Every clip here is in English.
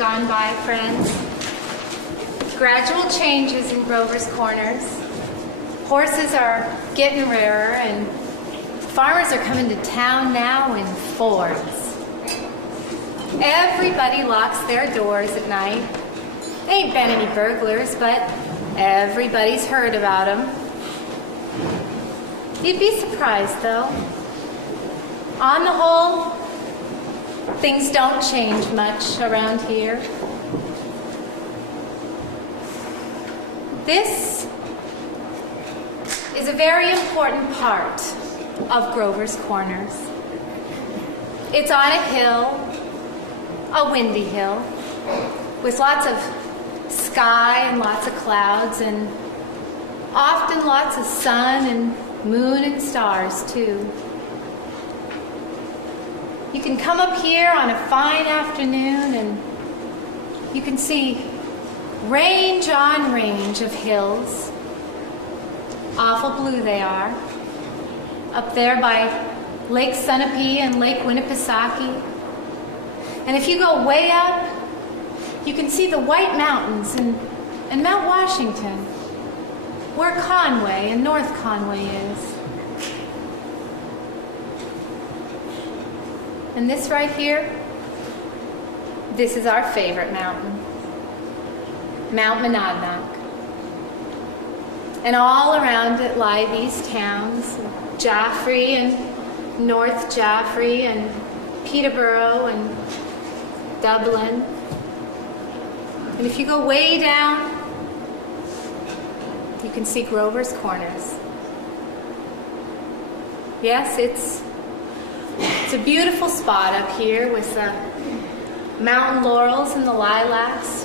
gone by, friends. Gradual changes in Grover's Corners. Horses are getting rarer, and farmers are coming to town now in Fords. Everybody locks their doors at night. There ain't been any burglars, but everybody's heard about them. You'd be surprised, though. On the whole, things don't change much around here. This is a very important part of Grover's Corners. It's on a hill, a windy hill, with lots of sky and lots of clouds, and often lots of sun and moon and stars too. You can come up here on a fine afternoon and you can see range on range of hills. Awful blue they are. Up there by Lake Sunapee and Lake Winnipesaukee. And if you go way up, you can see the White Mountains and Mount Washington, where Conway and North Conway is. And this right here, this is our favorite mountain, Mount Monadnock. And all around it lie these towns, Jaffrey and North Jaffrey and Peterborough and Dublin. And if you go way down, you can see Grover's Corners. Yes, it's a beautiful spot up here with the mountain laurels and the lilacs.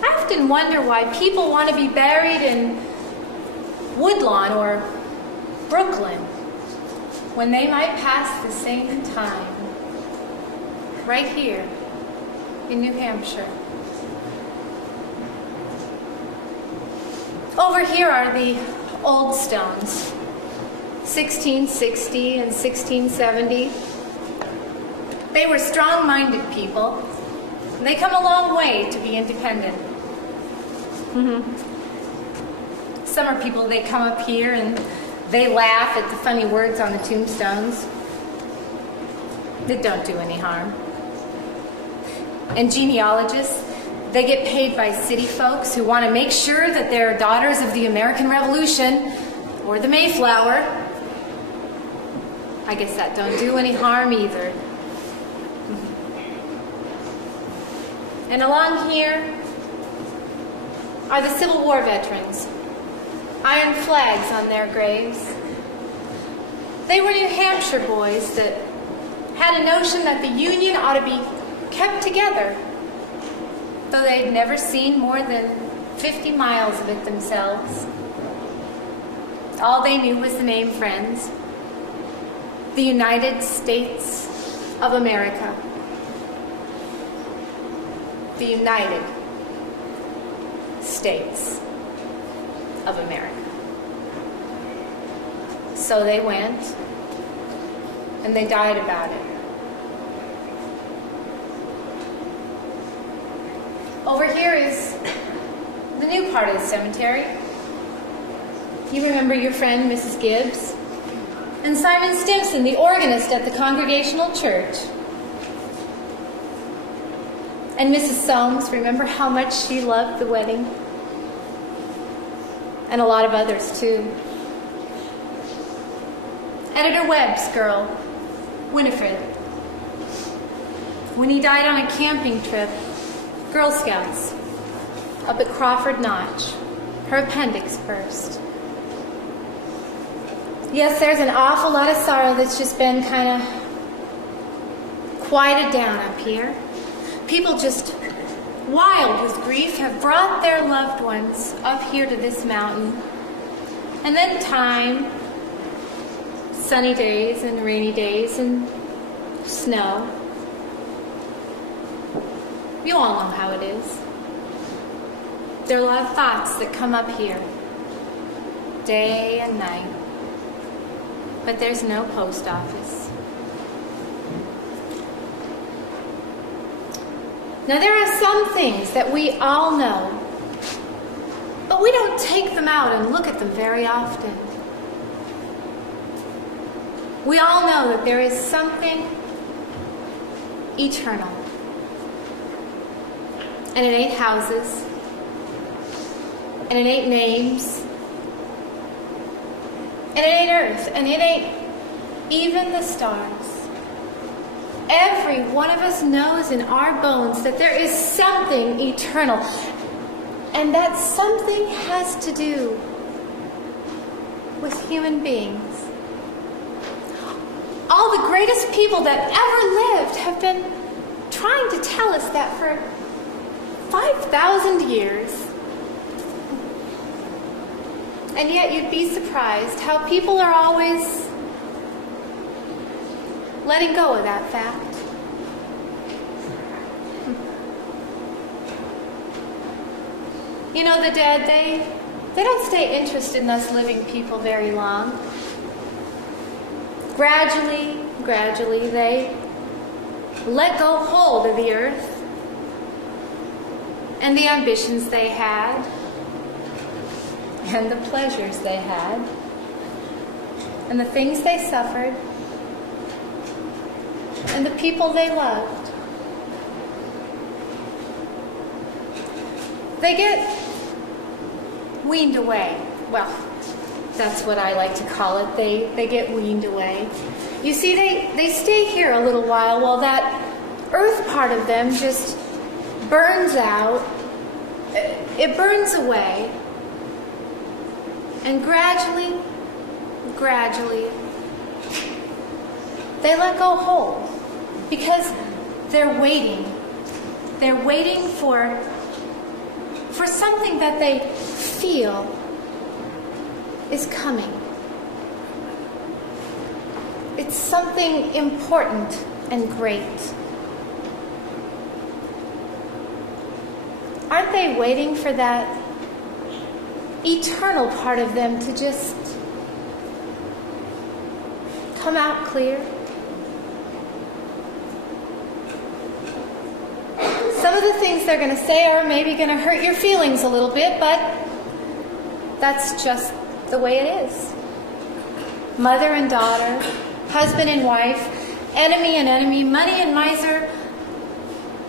I often wonder why people want to be buried in Woodlawn or Brooklyn when they might pass the same time right here in New Hampshire. Over here are the old stones, 1660 and 1670. They were strong-minded people. They come a long way to be independent. Summer people, they come up here and they laugh at the funny words on the tombstones that don't do any harm. And genealogists, they get paid by city folks who want to make sure that they're daughters of the American Revolution or the Mayflower. I guess that don't do any harm either. And along here are the Civil War veterans, iron flags on their graves. They were New Hampshire boys that had a notion that the Union ought to be kept together, though they'd never seen more than 50 miles of it themselves. All they knew was the name Friends, the United States of America. The United States of America. So they went, and they died about it. Over here is the new part of the cemetery. You remember your friend, Mrs. Gibbs? And Simon Stimson, the organist at the Congregational Church. And Mrs. Soames, remember how much she loved the wedding? And a lot of others, too. Editor Webb's girl, Winifred. When he died on a camping trip, Girl Scouts, up at Crawford Notch, her appendix burst. Yes, there's an awful lot of sorrow that's just been kind of quieted down up here. People just wild with grief have brought their loved ones up here to this mountain. And then time, sunny days and rainy days and snow. You all know how it is. There are a lot of thoughts that come up here, day and night. But there's no post office. Now, there are some things that we all know, but we don't take them out and look at them very often. We all know that there is something eternal. And it ain't houses, and it ain't names, and it ain't earth, and it ain't even the stars. Every one of us knows in our bones that there is something eternal. And that something has to do with human beings. All the greatest people that ever lived have been trying to tell us that for 5,000 years. And yet you'd be surprised how people are always letting go of that fact. You know, the dead, they don't stay interested in us living people very long. Gradually, they let go hold of the earth and the ambitions they had and the pleasures they had and the things they suffered and the people they loved. They get weaned away. Well, that's what I like to call it. They get weaned away. You see, they stay here a little while that earth part of them just burns out. It burns away. And gradually, they let go whole. Because they're waiting. They're waiting for something that they feel is coming. It's something important and great. Aren't they waiting for that eternal part of them to just come out clear? Some of the things they're going to say are maybe going to hurt your feelings a little bit, but that's just the way it is. Mother and daughter, husband and wife, enemy and enemy, money and miser,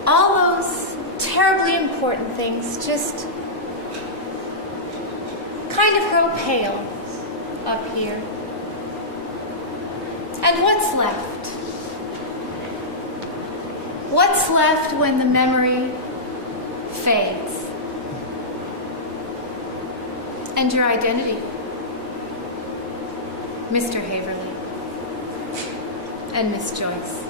all those terribly important things just kind of grow pale up here. And what's left? What's left when the memory fades? And your identity? Mr. Haverly and Miss Joyce.